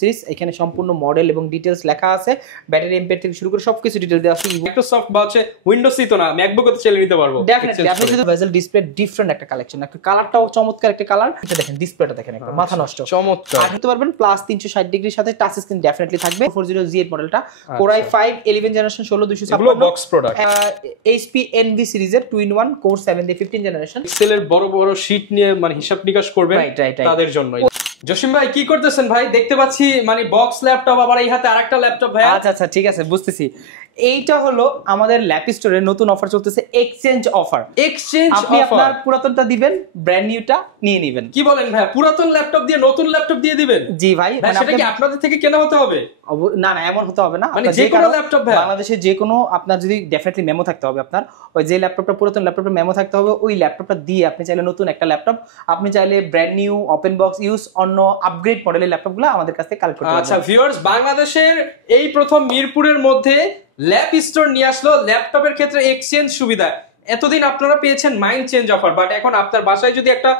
Series এখানে সম্পূর্ণ model এবং ডিটেইলস লেখা আছে, ব্যাটারি এম্পিয়ার থেকে শুরু করে সবকিছু ডিটেইল দেওয়া আছে। মাইক্রোসফট বা হচ্ছে উইন্ডোজই তো না, ম্যাকবুকও তো চালিয়ে নিতে পারবো। ডেফিনেটলি আপনি যদি বেজেল ডিসপ্লে ডিফারেন্ট একটা কালেকশন, একটা কালারটাও চমৎকার একটা কালার। এটা দেখেন, ডিসপ্লেটা দেখেন, একটা মাথা নষ্ট চমৎকার। আর হতে পারবেন প্লাস 360 ডিগ্রির সাথে টাচ স্ক্রিন ডেফিনেটলি থাকবে। 40Z মডেলটা Core i5 11 জেনারেশন 16256, এগুলো বক্স প্রোডাক্ট। HP Envy সিরিজের 2-in-1 Core 7 দিয়ে 15 জেনারেশন। এক্সেলের বড় বড় শীট নিয়ে মানে হিসাব নিকাশ করবেন তাদের জন্য। জসিম ভাই কি করতেছেন ভাই? দেখতে পাচ্ছি মানে বক্স ল্যাপটপ, আবার এই হাতে আরেকটা ল্যাপটপ ভাই। আচ্ছা আচ্ছা ঠিক আছে, বুঝতেছি। এইটা হলো আমাদের ল্যাপ স্টোরে নতুন অফার চলতেছে, এক্সচেঞ্জ অফার। এক্সচেঞ্জ আপনি অফার, আপনার পুরাতনটা দিবেন, ব্র্যান্ড নিউটা নিয়ে নেবেন। কি বলেন ভাই? পুরাতন ল্যাপটপ দিয়ে নতুন ল্যাপটপ দিয়ে দিবেন? জি ভাই। মানে সেটা কি আপনাদের থেকে কেনা হতে হবে? না না, এমন হতে হবে না। মানে যে কোনো ল্যাপটপ ভাই, বাংলাদেশে যে কোনো, আপনার যদি ডেফিনেটলি মেমো থাকতে হবে, আপনার ওই যে ল্যাপটপটা পুরাতন ল্যাপটপে মেমো থাকতে হবে, ওই ল্যাপটপটা দিয়ে আপনি চাইলে নতুন একটা ল্যাপটপ, আপনি চাইলে brand new open box use অন্য আপগ্রেড মডেলের ল্যাপটপগুলো আমাদের কাছ থেকে কালেক্ট করতে পারবেন। আচ্ছা ভিউয়ার্স, বাংলাদেশের এই প্রথম মিরপুরের মধ্যে ল্যাপ স্টোর নিয়ে আসলো ল্যাপটপের ক্ষেত্রে এক্সচেঞ্জ সুবিধা। এতদিন আপনারা পেয়েছেন মাইন্ড চেঞ্জ অফার, বাট এখন আপনার বাসায় যদি একটা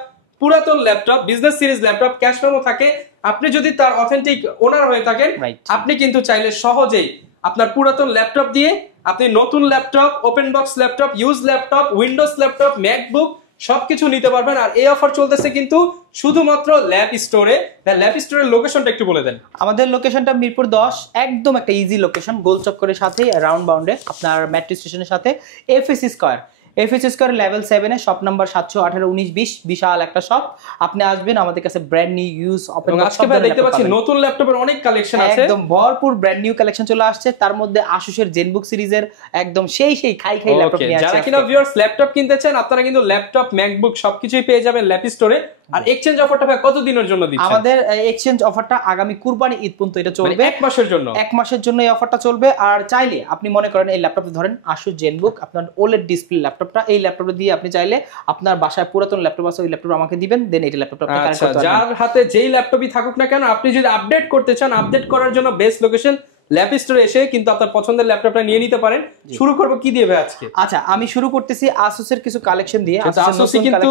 পুরাতন laptop, business series laptop cash memo থাকে, আপনি যদি তার অথেন্টিক ওনার হয়ে থাকেন, আপনি কিন্তু চাইলে সহজেই আপনার পুরাতন ল্যাপটপ দিয়ে আপনি নতুন laptop, open box laptop, use laptop, Windows laptop, MacBook সবকিছু নিতে পারবেন। আর এই অফার চলতেছে কিন্তু শুধুমাত্র ল্যাপ স্টোরে। ল্যাপ স্টোরের লোকেশনটা একটু বলে দেন। আমাদের লোকেশনটা মিরপুর 10, একদম একটা ইজি লোকেশন, গোল চক্করের সাথেই রাউন্ড বাউন্ডে, আপনার মেট্রো স্টেশনের সাথে। এফএসসি স্কয়ার লেভেল 7 এ শপ নাম্বার 7181920, বিশাল একটা শপ। আপনি আসবেন, আমাদের কাছে brand new use open box. আজকে ভাই দেখতে পাচ্ছি নতুন ল্যাপটপের অনেক কালেকশন আছে, একদম ভরপুর ব্র্যান্ড নিউ কালেকশন চলে আসছে। তার মধ্যে আসুসের জেনবুক সিরিজের একদম সেই খাই ল্যাপটপ নিয়ে আসছে। যারা কিনা ভিউয়ার্স ল্যাপটপ কিনতে চান, আপনারা কিন্তু ল্যাপটপ, ম্যাকবুক সবকিছুই পেয়ে যাবেন ল্যাপ স্টোরে। আর এক্সচেঞ্জ অফারটা ভাই কত দিনের জন্য দিচ্ছেন? আমাদের এক্সচেঞ্জ অফারটা আগামী কুরবানি ঈদ পর্যন্ত এটা চলবে, এক মাসের জন্য। এক মাসের জন্য এই অফারটা চলবে। আর চাইলে আপনি মনে করেন এই ল্যাপটপটা ধরেন আসুস জেনবুক, আপনার ওলেড ডিসপ্লে ল্যাপটপটা, এই ল্যাপটপটা দিয়ে আপনি চাইলে আপনার বাসায় পুরাতন ল্যাপটপ আছে, ওই ল্যাপটপ আমাকে দিবেন, দেন এই ল্যাপটপটা আপনি কানেক্ট করতে পারবেন। যার হাতে যেই ল্যাপটপই থাকুক না কেন, আপনি যদি আপডেট করতে চান, আপডেট করার জন্য বেস্ট লোকেশন ল্যাপ স্টোরে এসে কিন্তু আপনার পছন্দের ল্যাপটপটা নিয়ে নিতে পারেন। শুরু করব কি দিয়ে ভাই আজকে? আচ্ছা, আমি শুরু করতেছি আসুসের কিছু কালেকশন দিয়ে। আসুস কিন্তু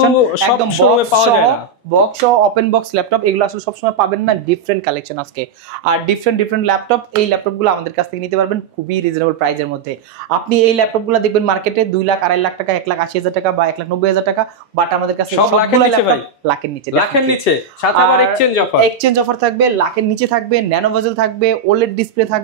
একদম শোরুমে পাওয়া যায় না, বক্স ও ওপেন বক্স ল্যাপটপ এগুলো আসলে সবসময় পাবেন না, ডিফারেন্ট কালেকশন আজকে। আর ডিফারেন্ট ল্যাপটপ, এই ল্যাপটপগুলো আমাদের কাছ থেকে নিতে পারবেন খুবই রিজনেবল প্রাইসের মধ্যে। আপনি এই ল্যাপটপগুলো দেখবেন মার্কেটে 2 লাখ, 2.5 লাখ টাকা, 1,80,000 টাকা বা 1,90,000 টাকা, বাট আমাদের কাছে সবগুলো ল্যাপটপ লাখের নিচে। সাথে আবার এক্সচেঞ্জ অফার থাকবে, লাখের নিচে থাকবে, ন্যানো ভেজেল থাকবে, ওলেড ডিসপ্লে থাকবে,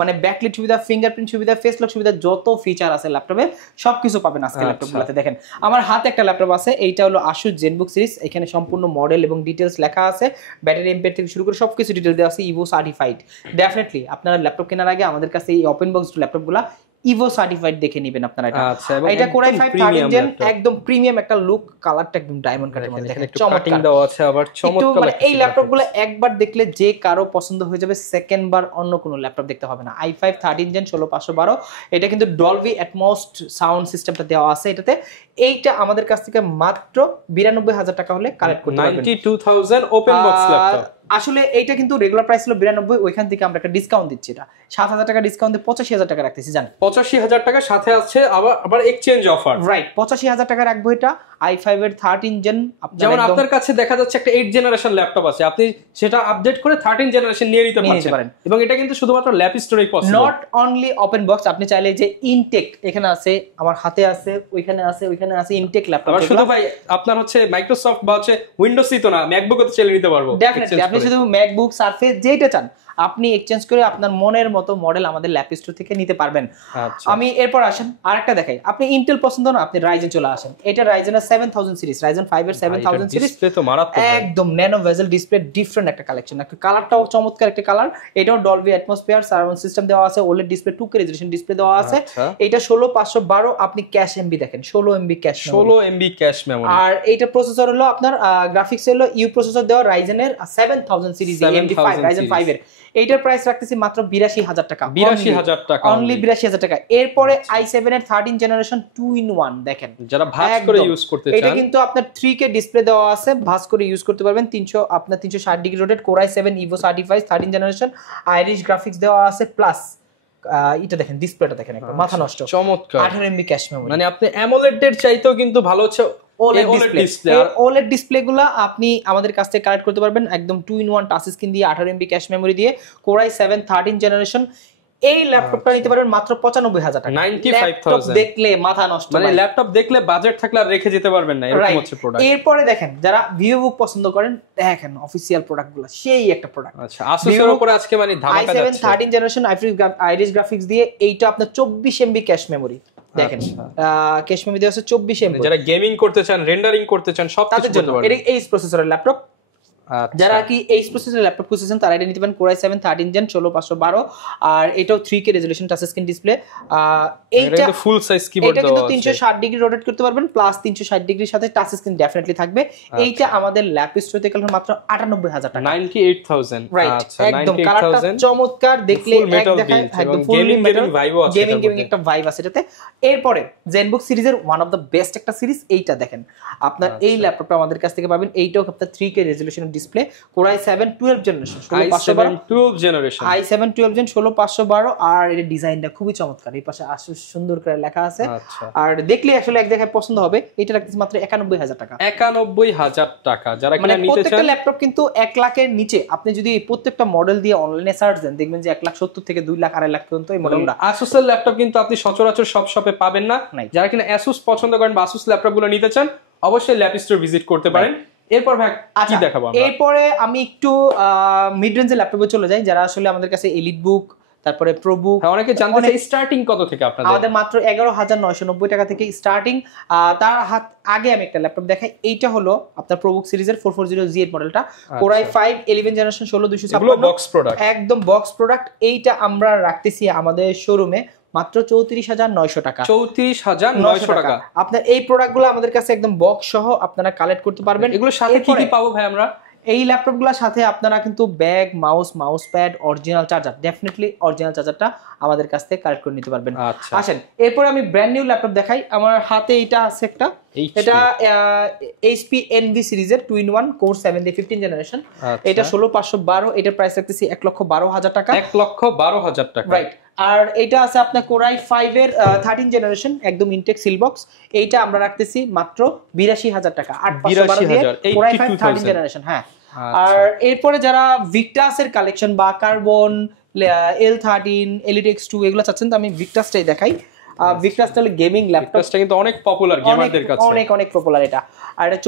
মানে ব্যাকলিট সুবিধা, ফিঙ্গারপ্রিন্ট সুবিধা, ফেস লক সুবিধা, যত ফিচার আছে ল্যাপটপে সবকিছু পাবেন আজকে ল্যাপটপগুলোতে। দেখেন আমার হাতে একটা ল্যাপটপ আছে, এইটা হলো আসুস জেনবুক সিরিজ। এখানে সম্পূর্ণ মডেল এবং ডিটেইলস লেখা আছে, ব্যাটারি এম্পিয়ার থেকে শুরু করে সবকিছু ডিটেইল দেওয়া আছে, ইভো সার্টিফাইড। ডেফিনেটলি আপনারা ল্যাপটপ কেনার আগে আমাদের কাছে এই ওপেন বক্স ল্যাপটপগুলো ইভো সার্টিফাইড দেখে নেবেন আপনারা। এটা Core i5 13 জেন, একদম প্রিমিয়াম একটা লুক, কালারটা একদম ডায়মন্ড কাটের মধ্যে, দেখেন চমৎকার দেওয়া আছে, আবার চমৎকার। মানে এই ল্যাপটপগুলো একবার দেখলে যে কারো পছন্দ হয়ে যাবে, সেকেন্ড বার অন্য কোনো ল্যাপটপ দেখতে হবে না। i5 13 জেন 16512, এটা কিন্তু ডলবি অ্যাটমস সাউন্ড সিস্টেমটা দেওয়া আছে এটাতে। এইটা আমাদের কাছ থেকে মাত্র 92,000 টাকা হলে কালেক্ট করতে পারবেন। 92,000 ওপেন বক্স ল্যাপটপ। আসলে এইটা কিন্তু রেগুলার প্রাইস ছিল 92, ওইখান থেকে আমরা একটা ডিসকাউন্ট দিচ্ছি, এটা 7,000 টাকা ডিসকাউন্ট দিয়ে 85,000 টাকা রাখতেছি। জান 85,000 টাকা সাথে আছে আবার এক্সচেঞ্জ অফার, রাইট? 85,000 টাকা রাখবো এটা i5 এর 13 জেন। যেমন আপনার কাছে দেখা যাচ্ছে একটা 8 জেনারেশন ল্যাপটপ আছে, আপনি সেটা আপডেট করে 13 জেনারেশন নিয়ে নিতে পারেন। এবং এটা কিন্তু শুধুমাত্র ল্যাপ স্টোরেই possible, not only open box. আপনি চাইলে যে ইনটেক, এখানে আছে, আমার হাতে আছে, ওইখানে আছে ইনটেক ল্যাপটপ। আবার শুধু ভাই আপনার হচ্ছে মাইক্রোসফট বা হচ্ছে উইন্ডোজই তো না, ম্যাকবুকও তো চালিয়ে নিতে পারবো। ডেফিনেটলি আপনি শুধু ম্যাকবুক, সারফেস যেটা চান আপনি এক্সচেঞ্জ করে আপনার মনের মতো মডেল আমাদের ল্যাপ স্টোর থেকে নিতে পারবেন। আমি এরপর আসেন আরেকটা দেখাই। আপনি ইন্টেল পছন্দ না, আপনি রাইজেন চলে আসেন। এটা রাইজেনের 7000 সিরিজ, রাইজেন 5 এর 7000 সিরিজ, ডিসপ্লে তো মারাত্মক, একদম ন্যানো ভেজেল ডিসপ্লে, ডিফারেন্ট একটা কালেকশন, একটা কালারটাও চমৎকার একটা কালার। এটাও ডলবি অ্যাটমসফিয়ার সারাউন্ড সিস্টেম দেওয়া আছে, OLED display, 2K resolution display দেওয়া আছে। এটা 16512, আপনি ক্যাশ এমবি দেখেন, 16 এমবি ক্যাশ মেমরি। আর এইটা প্রসেসর হলো আপনার গ্রাফিক্স হলো ইউ প্রসেসর দেওয়া রাইজেনের 7000 সিরিজ AMD5 রাইজেন 5 এর। এইটার প্রাইস রাখতেছি মাত্র 82,000 টাকা, 82,000 টাকা, অনলি 82,000 টাকা। এরপরে i7 এর 13 জেনারেশন 2-in-1 দেখেন, যারা ভাঁজ করে ইউজ করতে চান, এটা কিন্তু আপনার 3K ডিসপ্লে দেওয়া আছে, ভাঁজ করে ইউজ করতে পারবেন। 360 degree rotate, Core i7 Evo certified 13 generation, Irish graphics দেওয়া আছে, প্লাস এটা দেখেন, ডিসপ্লেটা দেখেন, একটা মাথা নষ্ট, চমৎকার 18 MB ক্যাশ মেমরি। মানে আপনি অ্যামোলেড এর চাইতেও কিন্তু ভালো হচ্ছে OLED OLED ডিসপ্লে। display। এই OLED ডিসপ্লে গুলা আপনি আমাদের কাছ থেকে কালেক্ট করতে পারবেন একদম 2-in-1 টাচ স্ক্রিন দিয়ে 18 MB ক্যাশ মেমোরি দিয়ে Core i7 13 জেনারেশন। এই ল্যাপটপটা নিতে পারবেন মাত্র 95,000 টাকা। 95,000 ল্যাপটপ দেখলে মাথা নষ্ট মানে ভাই। ল্যাপটপ দেখলে বাজেট থাকলে আর রেখে যেতে পারবেন না, এরকম হচ্ছে প্রোডাক্ট। এরপরে দেখেন যারা ভিভোবুক পছন্দ করেন, দেখেন অফিসিয়াল প্রোডাক্টগুলো সেই একটা প্রোডাক্ট। আচ্ছা, Asus এর উপরে আজকে মানে ধামাকা i7 যাচ্ছে। 13 জেনারেশন আইরিস গ্রাফিক্স দিয়ে এইটা আপনার 24 MB ক্যাশ মেমোরি। দেখেন ক্যাশ মেমোরি দেওয়া আছে 24 MB। যারা গেমিং করতে চান, রেন্ডারিং করতে চান, সব কিছু করতে পারবেন। এটা এইচ প্রসেসরের ল্যাপটপ। যারা কি এইচ প্রসেসরের ল্যাপটপ খুঁজছেন তারা এটা নিতে পারেন Core i7 13 জেন 16512, আর এটাও 3K resolution touch screen display. এইটা ফুল সাইজ কিবোর্ড এটা দেওয়া কিন্তু 360 ডিগ্রি রোটেট করতে পারবেন, প্লাস 360 ডিগ্রির সাথে টাচ স্ক্রিন ডেফিনেটলি থাকবে। এইটা আমাদের ল্যাপ স্টোরে কাল মাত্র 98,000 টাকা। 98,000। রাইট, আচ্ছা, একদম কালারটা চমৎকার, দেখলে এক দেখায় একদম ফুল মেটাল ভাইবও আছে, গেমিং একটা ভাইব আছে এটাতে। এরপরে ZenBook সিরিজের ওয়ান অফ দ্য বেস্ট একটা সিরিজ এইটা দেখেন। আপনার এই ল্যাপটপটা আমাদের কাছ থেকে পাবেন, এইটাও আপনার 3K রেজোলিউশনের ডিসপ্লে, Core i7 12 জেনারেশন 16512 আর এর ডিজাইনটা খুবই চমৎকার। এই পাশে Asus সুন্দর করে লেখা আছে, আর দেখলে আসলে এক দেখায় পছন্দ হবে। এটা রাখতেছি মাত্র 91,000 টাকা। 91,000 টাকা। যারা কিনা নিতে চান, প্রত্যেকটা ল্যাপটপ কিন্তু 1 লাখের নিচে। আপনি যদি এই প্রত্যেকটা মডেল দিয়ে অনলাইনে সার্চ দেন দেখবেন যে 1,70,000 থেকে 2 লাখ 2.5 লাখ পর্যন্ত এই মডেলটা। Asus এর ল্যাপটপ কিন্তু আপনি সচরাচর সব শপে পাবেন না। যারা কিনা Asus পছন্দ করেন বা Asus ল্যাপটপগুলো নিতে চান, অবশ্যই ল্যাপ স্টোর ভিজিট করতে পারেন। এরপর ভাই কি দেখাবো আমরা? এরপরে আমি একটু মিড রেঞ্জের ল্যাপটপে চলে যাই, যারা আসলে আমাদের কাছে এলিট বুক, তারপরে প্রো বুক। অনেকে জানতে চাই স্টার্টিং কত থেকে আপনাদের? আমাদের মাত্র 11,990 টাকা থেকে স্টার্টিং। তার আগে আমি একটা ল্যাপটপ দেখাই। এইটা হলো আপনার প্রো বুক সিরিজের 4400G8 মডেলটা, Core i5 11 generation 16256, box product, একদম বক্স প্রোডাক্ট। এইটা আমরা রাখতেছি আমাদের শোরুমে মাত্র 34,900 টাকা। 34,900 টাকা। আপনার এই প্রোডাক্টগুলো আমাদের কাছে একদম বক্স সহ আপনারা কালেক্ট করতে পারবেন। এগুলোর সাথে কি কি পাবো ভাই আমরা? এই ল্যাপটপগুলোর সাথে আপনারা কিন্তু bag, mouse pad, original charger, definitely original চার্জারটা আমাদের কাছ থেকে কালেক্ট করে নিতে পারবেন। আসেন এরপর আমি ব্র্যান্ড নিউ ল্যাপটপ দেখাই। আমার হাতে এটা আছে একটা, এটা HP Envy সিরিজের 2-in-1 Core 7 দিয়ে 15 জেনারেশন। এটা 16512, এটার প্রাইস রাখতেছি 1,12,000 টাকা। 1,12,000 টাকা, রাইট। আর এটা আছে আপনার Core i5 এর 13 জেনারেশন, একদম ইনটেক সিল বক্স। এইটা আমরা রাখতেছি মাত্র 82,000 টাকা। 8,512 দিয়ে Core i5 13 জেনারেশন। হ্যাঁ, আর এরপরে যারা ভিক্টাসের কালেকশন বা কার্বন, L13, Elite X2 এগুলো চাচ্ছেন, তো আমি ভিক্টাসটাই দেখাই। ভিক্টাসটা হলো গেমিং ল্যাপটপটা কিন্তু অনেক পপুলার গেমারদের কাছে, অনেক পপুলার এটা। আর এটা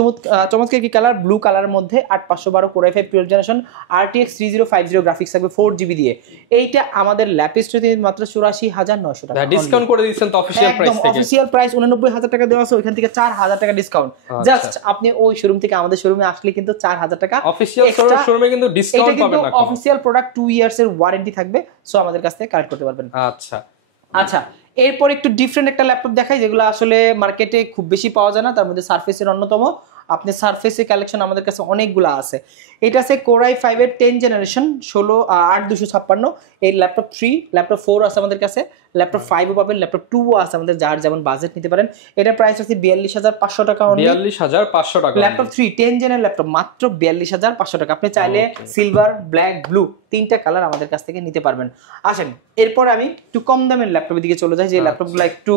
চমৎকার কি কালার, ব্লু কালারের মধ্যে 8512 Core i5 12 generation, RTX 3050 graphics থাকবে 4GB দিয়ে। এইটা আমাদের ল্যাপটপে মাত্র 84,900 টাকা। ডিসকাউন্ট করে দিচ্ছেন তো অফিশিয়াল প্রাইস থেকে? অফিশিয়াল প্রাইস 89,000 টাকা দেওয়া আছে, ওইখান থেকে 4,000 টাকা ডিসকাউন্ট। জাস্ট আপনি ওই শোরুম থেকে আমাদের শোরুমে আসলে কিন্তু 4,000 টাকা অফিশিয়াল শোরুমে কিন্তু ডিসকাউন্ট পাবেন না। অফিশিয়াল প্রোডাক্ট 2 ইয়ার্স এর ওয়ারেন্টি থাকবে, সো আমাদের কাছ থেকে কালেক্ট করতে পারবেন। আচ্ছা এরপর একটু ডিফারেন্ট একটা ল্যাপটপ দেখাই, যেগুলো আসলে মার্কেটে খুব বেশি পাওয়া যায় না। তার মধ্যে সারফেসের অন্যতম। আপনি সারফেসের কালেকশন আমাদের কাছে অনেকগুলো আছে। এটা আছে Core i5 এর 10 জেনারেশন 8256। এই ল্যাপটপ 3, ল্যাপটপ 4 আছে আমাদের কাছে, ল্যাপটপ 5ও পাবেন, ল্যাপটপ 2ও আছে আমাদের, যার যেমন বাজেট নিতে পারেন। এটা প্রাইস আছে 42,500 টাকা। 42,500 টাকা। ল্যাপটপ 3 10 জেনের ল্যাপটপ মাত্র 42,500 টাকা। আপনি চাইলে সিলভার, ব্ল্যাক, ব্লু তিনটা কালার আমাদের কাছ থেকে নিতে পারবেন। আসেন এরপর আমি একটু কম দামের ল্যাপটপের দিকে চলে যাই, যে ল্যাপটপগুলো একটু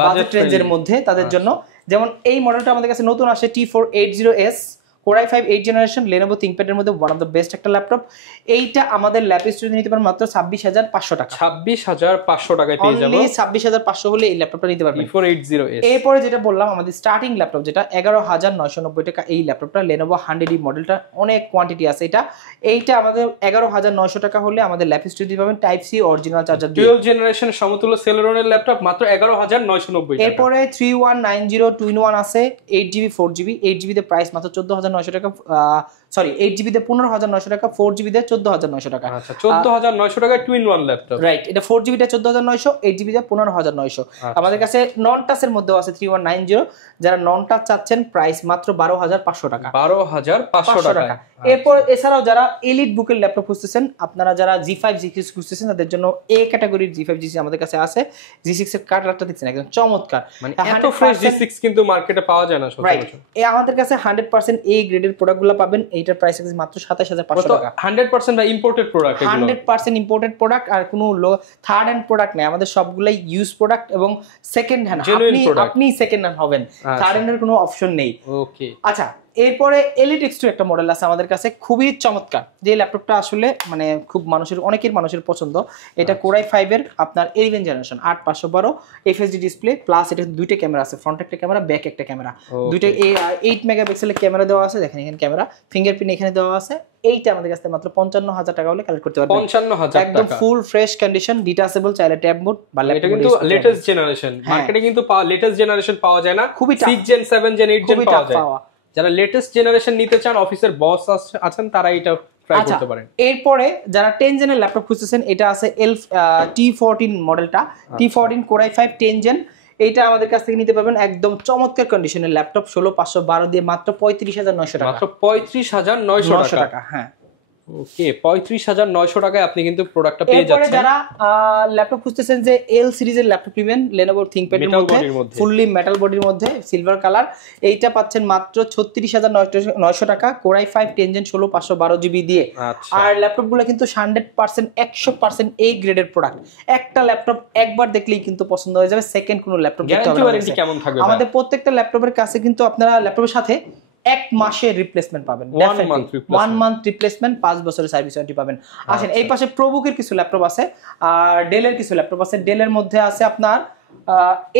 বাজেট রেঞ্জের মধ্যে তাদের জন্য। যেমন এই মডেলটা আমাদের কাছে নতুন আসে, T480S Core i5 8 generation, Lenovo ThinkPad এর মধ্যে ওয়ান অফ দ্য বেস্ট একটা ল্যাপটপ। এইটা আমাদের ল্যাপ স্টোরে নিতে পারেন মাত্র 26,500 টাকা। 26,500 টাকায় পেয়ে যাবেন। 26,500 হলে এই ল্যাপটপটা নিতে পারবেন। T480S। এরপরে যেটা বললাম আমাদের স্টার্টিং ল্যাপটপ যেটা 11,990 টাকা, এই ল্যাপটপটা Lenovo 100E মডেলটা, অনেক কোয়ান্টিটি আছে এটা। এইটা আমাদের 11,900 টাকা হলে আমাদের ল্যাপ স্টোরে দিতে পারবেন টাইপ সি অরিজিনাল চার্জার দিয়ে। 12 জেনারেশন সমতুল্য Celeron ল্যাপটপ মাত্র 11,990 টাকা। এরপরে 3190 2-in-1 আছে 8GB 4GB, 8GB তে প্রাইস মাত্র 14,900 টাকা। সরি 8GB তে 15,900 টাকা, 4GB তে 14,900 টাকা। আচ্ছা 14,900 টাকায় 2-in-1 ল্যাপটপ। রাইট, এটা 4GB তে 14,900, 8GB তে 15,900। আমাদের কাছে নন টাচের মধ্যেও আছে 3190, যারা নন টাচ চাচ্ছেন প্রাইস মাত্র 12,500 টাকা। 12,500 টাকা। এরপর এছাড়াও যারা এলিট বুকের ল্যাপটপ খুঁজতেছেন, আপনারা যারা G5 G6 খুঁজতেছেন, তাদের জন্য এ ক্যাটাগরির G5 G6 আমাদের কাছে আছে। G6 এর কার্ডটা দেখছেন একদম চমৎকার, মানে এত ফ্রেশ G6 কিন্তু মার্কেটে পাওয়া যায় না সচরাচর। আমাদের কাছে 100% এ গ্রেডের প্রোডাক্টগুলো পাবেন। এইটার প্রাইস আছে মাত্র 27500 টাকা। 100% বা ইম্পোর্টেড প্রোডাক্ট, 100% ইম্পোর্টেড প্রোডাক্ট, আর কোনো থার্ড হ্যান্ড প্রোডাক্ট নেই, আমাদের সবগুলাই ইউজ প্রোডাক্ট এবং সেকেন্ড হ্যান্ড। আপনি সেকেন্ড হ্যান্ড হবেন, থার্ড হ্যান্ডের কোনো অপশন নেই। ওকে, আচ্ছা এরপরে Elite X2 একটা মডেল আছে আমাদের কাছে, খুবই চমৎকার, যে ল্যাপটপটা আসলে মানে খুব অনেকের মানুষের পছন্দ। এটা Core i5 এর আপনার 11 জেনারেশন, 8512 FHD ডিসপ্লে, প্লাস এটা দুইটা ক্যামেরা আছে, ফ্রন্ট একটা ক্যামেরা, ব্যাক একটা ক্যামেরা, দুইটা 8 মেগাপিক্সেলের ক্যামেরা দেওয়া আছে। দেখেন এখানে ক্যামেরা, ফিঙ্গারপ্রিন্ট এখানে দেওয়া আছে। এইটা আমাদের কাছে মাত্র 55000 টাকা হলে কালেক্ট করতে পারবেন। 55000 টাকা, একদম ফুল ফ্রেশ কন্ডিশন, ডিটাচেবল, চাইলে ট্যাব মোড বা এটা কিন্তু লেটেস্ট জেনারেশন, মার্কেটে কিন্তু লেটেস্ট জেনারেশন পাওয়া যায় না, খুবই 6 জেন 7 জেন 8 জেন পাওয়া যায়। যারা লেটেস্ট জেনারেশন নিতে চান, অফিসের বস আছেন, তারা এটা ট্রাই করতে পারেন। এরপরে যারা 10 জেনের ল্যাপটপ খুঁজতেছেন, এটা আছে T14 মডেলটা, T14 Core i5 10 জেন। এইটা আমাদের কাছ থেকে নিতে পারবেন একদম চমৎকার কন্ডিশনের ল্যাপটপ, 16512 দিয়ে মাত্র 35900 টাকা। মাত্র 35900 টাকা, হ্যাঁ। ওকে, 35900 টাকায় আপনি কিন্তু প্রোডাক্টটা পেয়ে যাচ্ছেন। এরপরে যারা ল্যাপটপ খুঁজতেছেন যে L সিরিজের ল্যাপটপ নেবেন, Lenovo ThinkPad এর মধ্যে ফুললি মেটাল বডির মধ্যে সিলভার কালার, এইটা পাচ্ছেন মাত্র 36900 টাকা, Core i5 10 জেন 16512 জিবি দিয়ে। আর ল্যাপটপগুলো কিন্তু 100% A গ্রেডের প্রোডাক্ট। একটা ল্যাপটপ একবার দেখলেই কিন্তু পছন্দ হয়ে যাবে, সেকেন্ড কোনো ল্যাপটপ দেখতে হবে। গ্যারান্টি কেমন থাকবে? আমাদের প্রত্যেকটা ল্যাপটপের কাছে কিন্তু আপনারা ল্যাপটপের সাথে 1 মাসের রিপ্লেসমেন্ট পাবেন, 1 মান্থ রিপ্লেসমেন্ট, 5 বছরের সার্ভিস ওয়ারেন্টি পাবেন। আসেন এই পাশে প্রবুকের কিছু ল্যাপটপ আছে, আর ডেলের কিছু ল্যাপটপ আছে। ডেলের মধ্যে আছে আপনার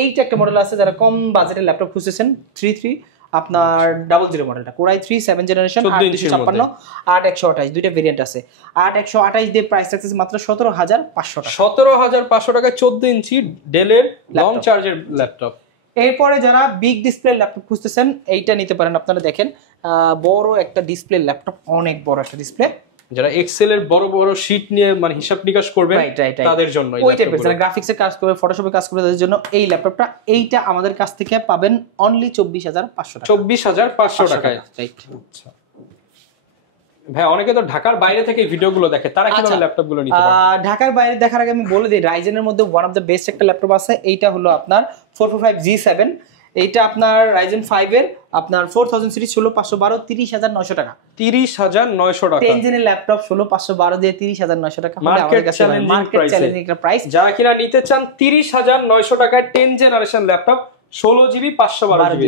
এইটা একটা মডেল আছে, যারা কম বাজেটের ল্যাপটপ খুঁজতেছেন, 33 আপনার 00 মডেলটা, Core i3 7 জেনারেশন, 8256 8128 দুইটা ভেরিয়েন্ট আছে। 8128 দিয়ে প্রাইস রাখতেছে মাত্র 17500 টাকা। 17500 টাকায় 14 ইঞ্চি ডেলের লং চার্জের ল্যাপটপ। এরপরে যারা বিগ ডিসপ্লে ল্যাপটপ খুঁজতেছেন, এইটা নিতে পারেন। আপনারা দেখেন বড় একটা ডিসপ্লে ল্যাপটপ, অনেক বড় একটা ডিসপ্লে, যারা এক্সেল এর বড় বড় শীট নিয়ে মানে হিসাব নিকাশ করবে তাদের জন্য, ওই টাইপের যারা গ্রাফিক্সে কাজ করবে, ফটোশপে কাজ করবে, তাদের জন্য এই ল্যাপটপটা। এইটা আমাদের কাছ থেকে পাবেন অনলি 24500 টাকা। 24500 টাকায়, রাইট। আচ্ছা ভাই, অনেকে তো ঢাকার বাইরে থেকে ভিডিওগুলো দেখে, তারা কিভাবে ল্যাপটপগুলো নিতে পারে? ঢাকার বাইরে দেখার আগে আমি বলে দিই, রাইজেনের মধ্যে ওয়ান অফ দ্য বেস্ট একটা ল্যাপটপ আছে, এইটা হলো আপনার 445G7। এইটা আপনার Ryzen 5 এর আপনার 4000 সিরিজ, 16512 30900 টাকা। 30900 টাকা 10 জেনের ল্যাপটপ 16512 দিয়ে 30900 টাকা হলে আমাদের কাছে মার্কেট চ্যালেঞ্জিং একটা প্রাইস। যারা কিনা নিতে চান 30900 টাকায় 10 জেনারেশন ল্যাপটপ 16GB 512GB,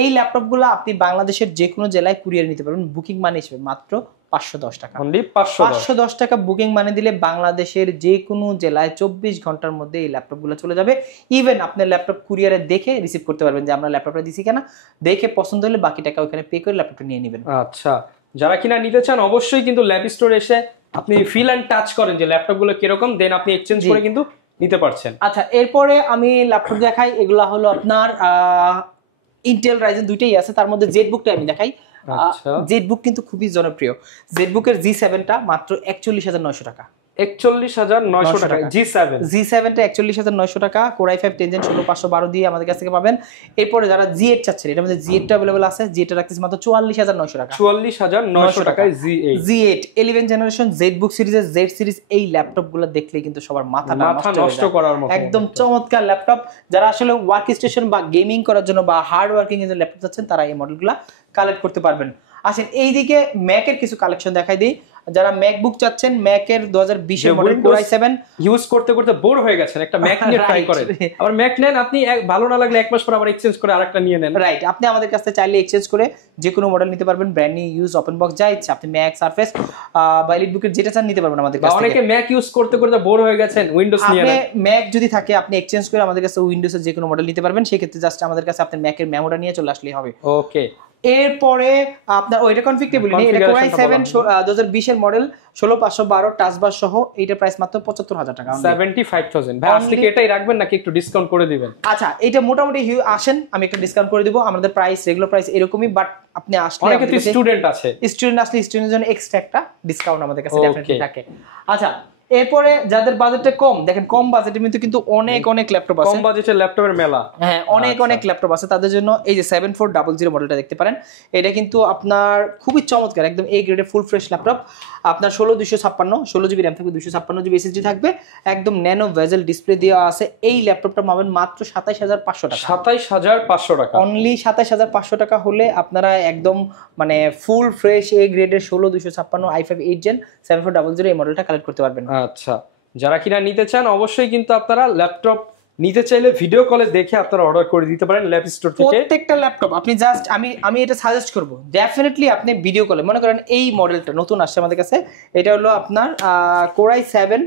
এই ল্যাপটপগুলো আপনি বাংলাদেশের যে কোনো জেলায় কুরিয়ার নিতে পারবেন, বুকিং মানি হিসেবে মাত্র 510 টাকা। অনলি 510 টাকা বুকিং মানি দিলে বাংলাদেশের যে কোনো জেলায় 24 ঘন্টার মধ্যে এই ল্যাপটপগুলো চলে যাবে। ইভেন আপনার ল্যাপটপ কুরিয়ারে দেখে রিসিভ করতে পারবেন যে আমরা ল্যাপটপটা দিছি কিনা, দেখে পছন্দ হলে বাকি টাকা ওখানে পে করে ল্যাপটপটা নিয়ে নেবেন। আচ্ছা, যারা কিনা নিতে চান অবশ্যই কিন্তু ল্যাব স্টোর এসে আপনি ফিল এন্ড টাচ করেন যে ল্যাপটপগুলো কিরকম, দেন আপনি এক্সচেঞ্জ করে কিন্তু নিতে পারছেন। আচ্ছা, এরপরে আমি ল্যাপটপ দেখাই, এগুলা হলো আপনার ইন্টেল রাইজেন দুইটাই আছে, তার মধ্যে জেটবুকটা আমি দেখাই। জেটবুক কিন্তু খুবই জনপ্রিয়। জেটবুকের G7টা মাত্র 41900 টাকা। 41900 টাকা G7টা 41900 টাকা। Core i5 10 জেন 16512 দিয়ে আমাদের কাছ থেকে পাবেন। এরপরে যারা G8 চাচ্ছেন, এটার মধ্যে G8টা अवेलेबल আছে, G8টা রাখতেছি মাত্র 44900 টাকা। 44900 টাকায় G8 11 জেনারেশন জেটবুক সিরিজের Z সিরিজ, এই ল্যাপটপগুলো দেখলেই কিন্তু সবার মাথা নষ্ট করার মতো একদম চমৎকার ল্যাপটপ। যারা আসলে ওয়ার্ক স্টেশন বা গেমিং করার জন্য বা হার্ড ওয়ার্কিং এর ল্যাপটপ চাচ্ছেন, তারা এই মডেলগুলো কালেক্ট করতে পারবেন। আসেন এইদিকে ম্যাকের কিছু কালেকশন দেখাই দিই। যারা ম্যাকবুক চাচ্ছেন, ম্যাকের 2020 এর মডেল Core i7 ইউজ করতে করতে বোর হয়ে গেছেন, একটা ম্যাক নিয়ে ট্রাই করেন। আবার ম্যাক নেন, আপনি ভালো না লাগলে এক মাস পর আবার এক্সচেঞ্জ করে আরেকটা নিয়ে নেন। রাইট, আপনি আমাদের কাছে চাইলে এক্সচেঞ্জ করে যে কোনো মডেল নিতে পারবেন, brand new, use, open box, যা ইচ্ছা আপনি ম্যাক, সারফেস বা এলিটবুকের যেটা চান নিতে পারবেন আমাদের কাছে। অনেকে ম্যাক ইউজ করতে করতে বোর হয়ে গেছেন, উইন্ডোজ নিয়ে নেন। ম্যাক যদি থাকে আপনি এক্সচেঞ্জ করে আমাদের কাছে উইন্ডোজের যে কোনো মডেল নিতে পারবেন। সেই ক্ষেত্রে জাস্ট আমাদের কাছে আপনার ম্যাকের মেমোটা নিয়ে চলে আসলেই হবে। ওকে, এরপরে আপনার ওইটা কনফিগারেবল নেই, এটা Core i7 2020 এর মডেল 16512 টাচ বার সহ, এইটার প্রাইস মাত্র 75000 টাকা। 75000 ভাই, আজকে কি এটাই রাখবেন নাকি একটু ডিসকাউন্ট করে দিবেন? আচ্ছা, এটা মোটামুটি আসেন আমি একটা ডিসকাউন্ট করে দিব। আমাদের প্রাইস রেগুলার প্রাইস এরকমই, বাট আপনি আসলে অনেকে তো স্টুডেন্ট আছে, স্টুডেন্ট আসলে স্টুডেন্টের জন্য এক্সট্রা একটা ডিসকাউন্ট আমাদের কাছে ডেফিনেটলি থাকে। আচ্ছা, এরপরে যাদের বাজেটটা কম, দেখেন কম বাজেটের মধ্যে কিন্তু অনেক অনেক ল্যাপটপ আছে, কম বাজেটের ল্যাপটপের মেলা। হ্যাঁ অনেক অনেক ল্যাপটপ আছে, তাদের জন্য এই যে 7400 মডেলটা দেখতে পারেন। এটা কিন্তু আপনার খুবই চমৎকার, একদম এই গ্রেডের ফুল ফ্রেশ ল্যাপটপ। আপনার 16256 16GB র্যাম থাকবে, 256GB SSD থাকবে, একদম ন্যানো ভেজেল ডিসপ্লে দেওয়া আছে। এই ল্যাপটপটা পাবেন মাত্র 27500 টাকা। 27500 টাকা, অনলি 27500 টাকা হলে আপনারা একদম মানে ফুল ফ্রেশ এ গ্রেডের 16256 i5 8 Gen 7400 এই মডেলটা কালেক্ট করতে পারবেন। আচ্ছা, যারা কিনা নিতে চান অবশ্যই কিন্তু আপনারা ল্যাপটপ নিতে চাইলে ভিডিও কলে দেখে আপনারা অর্ডার করে দিতে পারেন ল্যাপ স্টোর থেকে। প্রত্যেকটা ল্যাপটপ আপনি জাস্ট আমি এটা সাজেস্ট করব, ডেফিনেটলি আপনি ভিডিও কলে, মনে করেন এই মডেলটা নতুন আসছে আমাদের কাছে, এটা হলো আপনার Core i7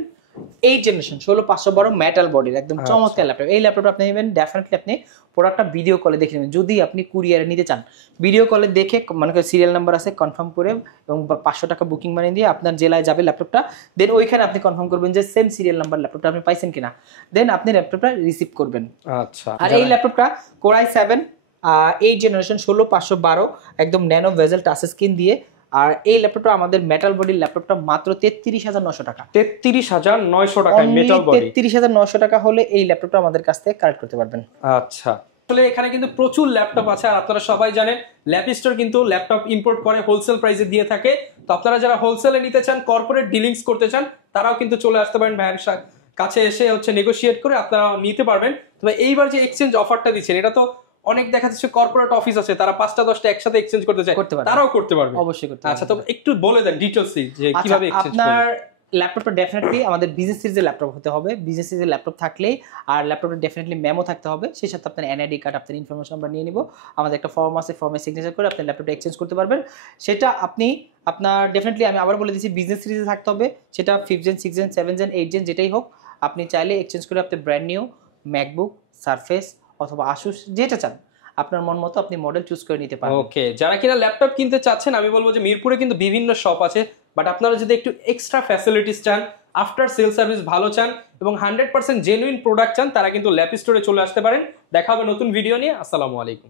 8 জেনারেশন 16512 মেটাল বডির একদম চমৎকার ল্যাপটপ। এই ল্যাপটপটা আপনি নেবেন, ডেফিনেটলি আপনি প্রোডাক্টটা ভিডিও কলে দেখে নেবেন। যদি আপনি কুরিয়ারে নিতে চান, ভিডিও কলে দেখে মনে করেন সিরিয়াল নাম্বার আছে কনফার্ম করে এবং 500 টাকা বুকিং বানিয়ে দিয়ে আপনার জেলায় যাবে ল্যাপটপটা, দেন ওইখানে আপনি কনফার্ম করবেন যে সেম সিরিয়াল নাম্বার ল্যাপটপটা আপনি পাইছেন কিনা, দেন আপনি ল্যাপটপটা রিসিভ করবেন। আচ্ছা, আর এই ল্যাপটপটা Core i7 8 জেনারেশন 16512 একদম ন্যানো ভেজেল টাচ স্ক্রিন দিয়ে। আর এই ল্যাপটপটা আমাদের মেটাল বডির ল্যাপটপটা মাত্র 33900 টাকা। 33900 টাকায় মেটাল বডি, 33900 টাকা হলে এই ল্যাপটপটা আমাদের কাছ থেকে কালেক্ট করতে পারবেন। আচ্ছা, আসলে এখানে কিন্তু প্রচুর ল্যাপটপ আছে, আর আপনারা সবাই জানেন ল্যাপ স্টোর কিন্তু ল্যাপটপ ইম্পোর্ট করে হোলসেল প্রাইসে দিয়ে থাকে। তো আপনারা যারা হোলসেলে নিতে চান, কর্পোরেট ডিলিংস করতে চান, তারাও কিন্তু চলে আসতে পারেন ভাইয়ের কাছে এসে নেগোশিয়েট করে আপনারা নিতে পারবেন। তবে এইবার যে এক্সচেঞ্জ অফারটা দিচ্ছেন, এটা তো অনেক দেখা যাচ্ছে কর্পোরেট অফিস আছে, তারা 5টা 10টা একসাথে এক্সচেঞ্জ করতে চায়, তারাও করতে পারবে, অবশ্যই করতে। আচ্ছা, তো একটু বলে দেন ডিটেইলস যে কিভাবে এক্সচেঞ্জ করবে। আপনার ল্যাপটপটা ডেফিনেটলি আমাদের বিজনেস সিরিজের ল্যাপটপ হতে হবে, বিজনেস সিরিজের ল্যাপটপ থাকলেই, আর ল্যাপটপটা ডেফিনেটলি মেমো থাকতে হবে, সেই সাথে আপনার এনআইডি কার্ড, আপনার ইনফরমেশন আমরা নিয়ে নিব, আমাদের একটা ফর্ম আছে, ফর্মে সিগনেচার করে আপনি ল্যাপটপটা এক্সচেঞ্জ করতে পারবেন। সেটা আপনি আপনার ডেফিনেটলি আমি আবার বলে দিচ্ছি বিজনেস সিরিজে থাকতে হবে, সেটা 5 Gen 6 Gen 7 Gen 8 Gen যেটাই হোক, আপনি চাইলে এক্সচেঞ্জ করে আপনি ব্র্যান্ড নিউ ম্যাকবুক, সারফেস অথবা আসুস যেটা চান আপনার মন মতো আপনি মডেল চুজ করে নিতে পারেন। ওকে, যারা কিনা ল্যাপটপ কিনতে চাচ্ছেন, আমি বলবো যে মিরপুরে কিন্তু বিভিন্ন শপ আছে, বাট আপনারা যদি একটু এক্সট্রা ফ্যাসিলিটিস চান, আফটার সেল সার্ভিস ভালো চান এবং 100% জেনুইন প্রোডাক্ট চান, তারা কিন্তু ল্যাপ স্টোরে চলে আসতে পারেন। দেখা হবে নতুন ভিডিও নিয়ে। আসসালামু আলাইকুম।